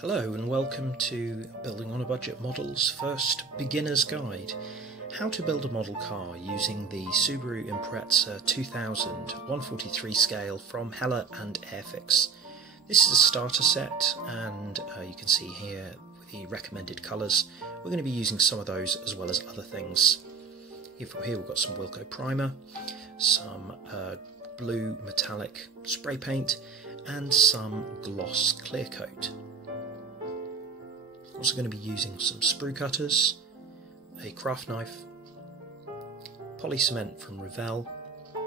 Hello and welcome to Building on a Budget Model's first beginner's guide. How to build a model car using the Subaru Impreza 2000 143 scale from Hella and Airfix. This is a starter set and you can see here the recommended colours. We're going to be using some of those as well as other things. Here we've got some Wilco primer, some blue metallic spray paint and some gloss clear coat. Also going to be using some sprue cutters, a craft knife, poly cement from Revell,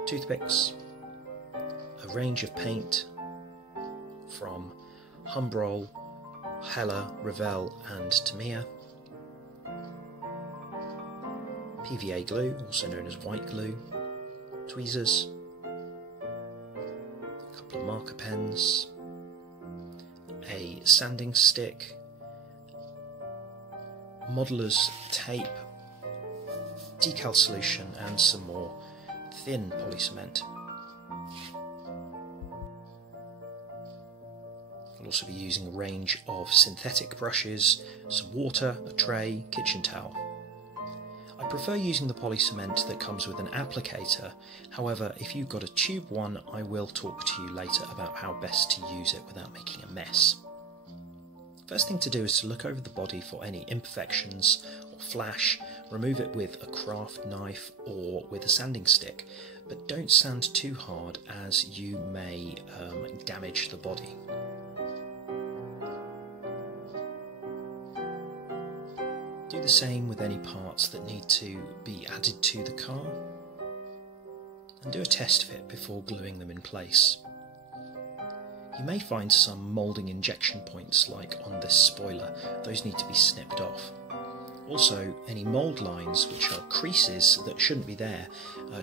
toothpicks, a range of paint from Humbrol, Hella, Revell and Tamiya, PVA glue, also known as white glue, tweezers, a couple of marker pens, a sanding stick, modeller's tape, decal solution and some more thin poly cement. I'll also be using a range of synthetic brushes, some water, a tray, kitchen towel. I prefer using the poly cement that comes with an applicator, however if you've got a tube one I will talk to you later about how best to use it without making a mess. First thing to do is to look over the body for any imperfections or flash, remove it with a craft knife or with a sanding stick, but don't sand too hard as you may damage the body. Do the same with any parts that need to be added to the car, and do a test fit before gluing them in place. You may find some moulding injection points like on this spoiler, those need to be snipped off. Also, any mould lines which are creases that shouldn't be there,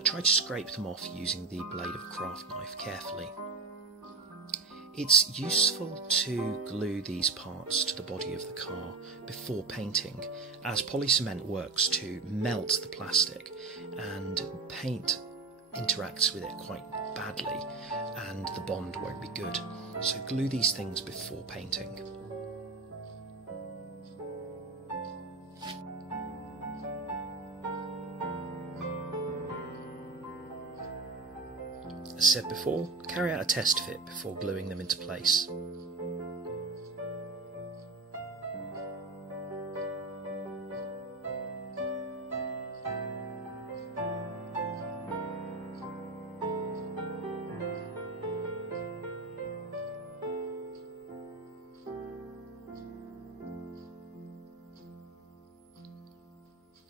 try to scrape them off using the blade of a craft knife carefully. It's useful to glue these parts to the body of the car before painting, as poly cement works to melt the plastic and paint interacts with it quite badly and the bond won't be good. So glue these things before painting. As said before, carry out a test fit before gluing them into place.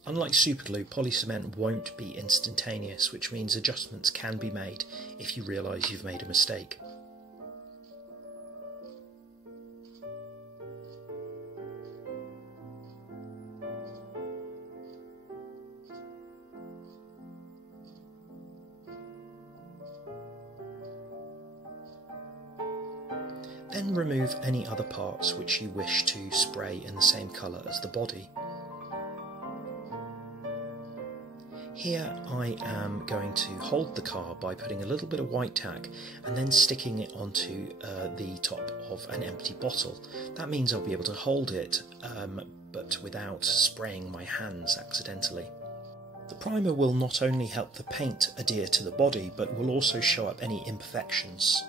Unlike superglue, poly cement won't be instantaneous, which means adjustments can be made if you realise you've made a mistake. Then remove any other parts which you wish to spray in the same colour as the body. Here I am going to hold the car by putting a little bit of white tack and then sticking it onto the top of an empty bottle. That means I'll be able to hold it but without spraying my hands accidentally. The primer will not only help the paint adhere to the body but will also show up any imperfections,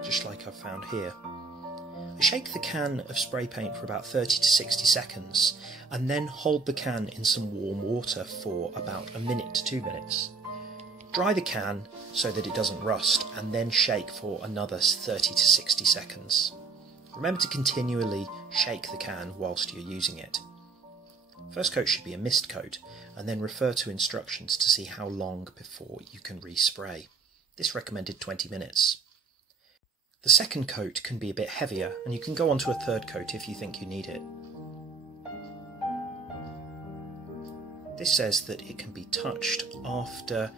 just like I've found here. Shake the can of spray paint for about 30 to 60 seconds and then hold the can in some warm water for about a minute to 2 minutes. Dry the can so that it doesn't rust and then shake for another 30 to 60 seconds. Remember to continually shake the can whilst you're using it. First coat should be a mist coat and then refer to instructions to see how long before you can respray. This recommended 20 minutes. The second coat can be a bit heavier and you can go on to a third coat if you think you need it. This says that it can be touched after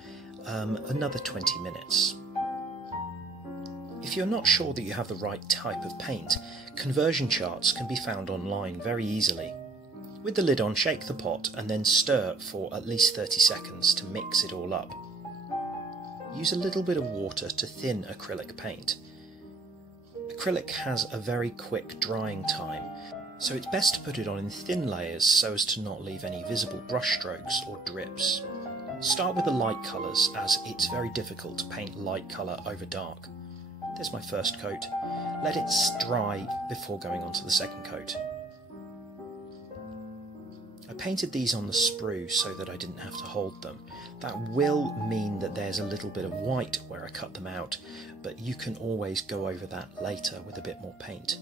another 20 minutes. If you're not sure that you have the right type of paint, conversion charts can be found online very easily. With the lid on, shake the pot and then stir for at least 30 seconds to mix it all up. Use a little bit of water to thin acrylic paint. Acrylic has a very quick drying time, so it's best to put it on in thin layers so as to not leave any visible brush strokes or drips. Start with the light colours, as it's very difficult to paint light colour over dark. There's my first coat. Let it dry before going on to the second coat. I painted these on the sprue so that I didn't have to hold them. That will mean that there's a little bit of white where I cut them out, but you can always go over that later with a bit more paint.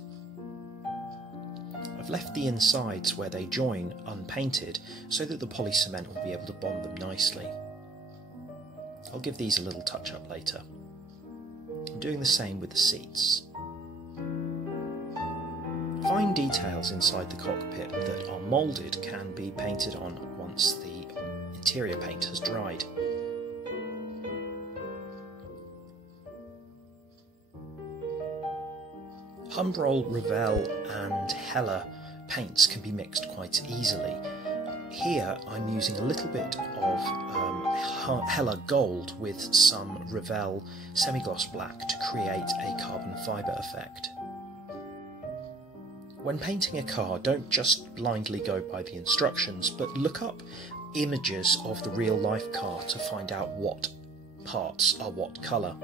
I've left the insides where they join unpainted so that the poly cement will be able to bond them nicely. I'll give these a little touch up later. I'm doing the same with the seats. Fine details inside the cockpit that are moulded can be painted on once the interior paint has dried. Humbrol, Revell and Hella paints can be mixed quite easily. Here I'm using a little bit of Hella Gold with some Revell semi-gloss black to create a carbon fibre effect. When painting a car, don't just blindly go by the instructions, but look up images of the real life car to find out what parts are what colour.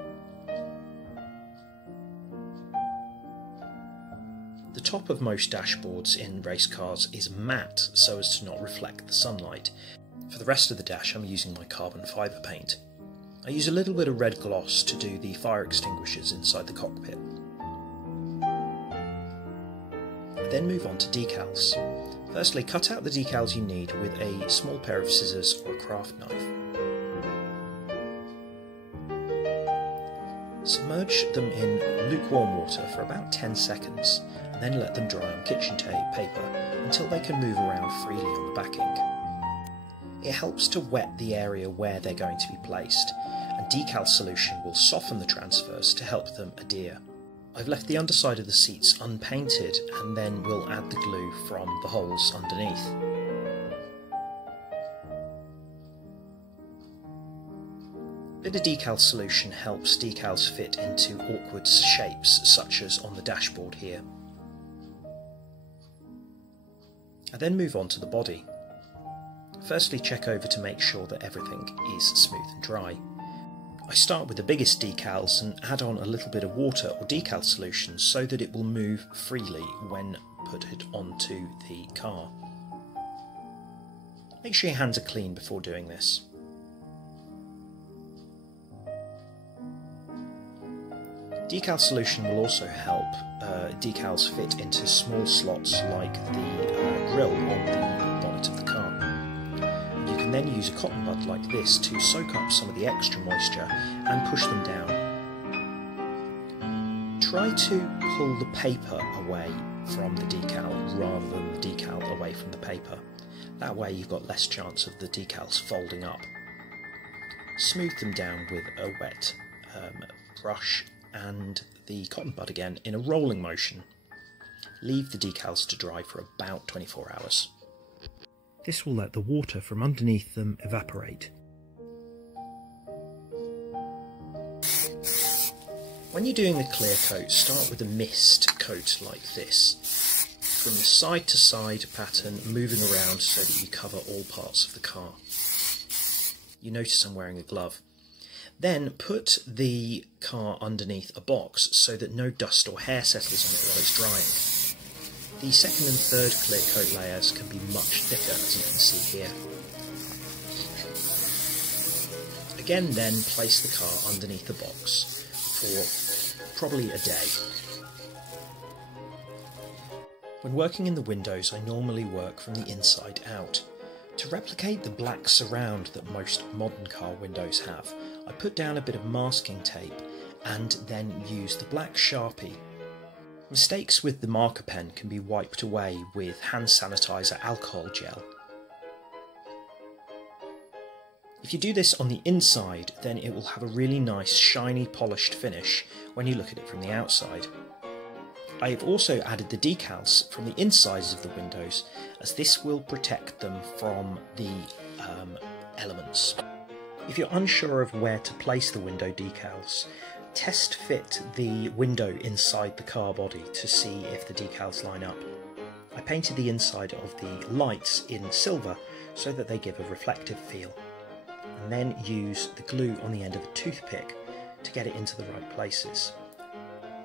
The top of most dashboards in race cars is matte so as to not reflect the sunlight. For the rest of the dash I'm using my carbon fibre paint. I use a little bit of red gloss to do the fire extinguishers inside the cockpit. I then move on to decals. Firstly, cut out the decals you need with a small pair of scissors or a craft knife. Submerge them in lukewarm water for about 10 seconds and then let them dry on kitchen paper until they can move around freely on the backing. It helps to wet the area where they're going to be placed, and decal solution will soften the transfers to help them adhere. I've left the underside of the seats unpainted and then we'll add the glue from the holes underneath. A bit of decal solution helps decals fit into awkward shapes such as on the dashboard here. I then move on to the body. Firstly, check over to make sure that everything is smooth and dry. I start with the biggest decals and add on a little bit of water or decal solution so that it will move freely when put it onto the car. Make sure your hands are clean before doing this. Decal solution will also help decals fit into small slots like the grill on the bonnet of the car. You can then use a cotton bud like this to soak up some of the extra moisture and push them down. Try to pull the paper away from the decal rather than the decal away from the paper. That way you've got less chance of the decals folding up. Smooth them down with a wet brush and the cotton bud again in a rolling motion. Leave the decals to dry for about 24 hours. This will let the water from underneath them evaporate. When you're doing the clear coat, start with a mist coat like this. From the side to side pattern, moving around so that you cover all parts of the car. You notice I'm wearing a glove. Then put the car underneath a box so that no dust or hair settles on it while it's drying. The second and third clear coat layers can be much thicker, as you can see here. Again then, place the car underneath the box for probably a day. When working in the windows, I normally work from the inside out. To replicate the black surround that most modern car windows have, I put down a bit of masking tape and then use the black Sharpie. Mistakes with the marker pen can be wiped away with hand sanitizer alcohol gel. If you do this on the inside, then it will have a really nice shiny polished finish when you look at it from the outside. I have also added the decals from the insides of the windows, as this will protect them from the elements. If you're unsure of where to place the window decals, test fit the window inside the car body to see if the decals line up. I painted the inside of the lights in silver so that they give a reflective feel, and then use the glue on the end of a toothpick to get it into the right places.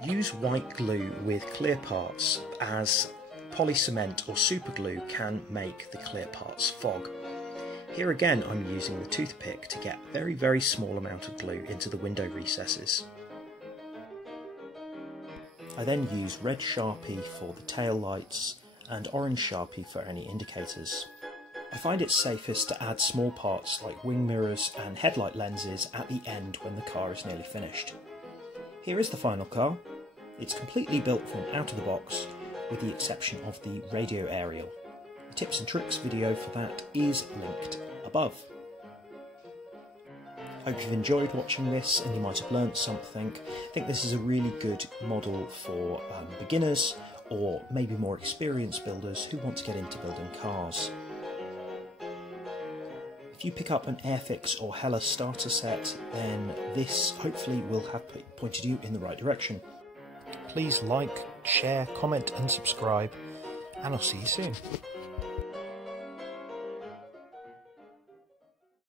Use white glue with clear parts, as poly cement or super glue can make the clear parts fog. Here again I'm using the toothpick to get a very small amount of glue into the window recesses. I then use red Sharpie for the tail lights and orange Sharpie for any indicators. I find it safest to add small parts like wing mirrors and headlight lenses at the end when the car is nearly finished. Here is the final car. It's completely built from out of the box, with the exception of the radio aerial. The tips and tricks video for that is linked above. Hope you've enjoyed watching this and you might have learnt something. I think this is a really good model for beginners or maybe more experienced builders who want to get into building cars. If you pick up an Airfix or Hella starter set, then this hopefully will have pointed you in the right direction. Please like, share, comment and subscribe, and I'll see you soon.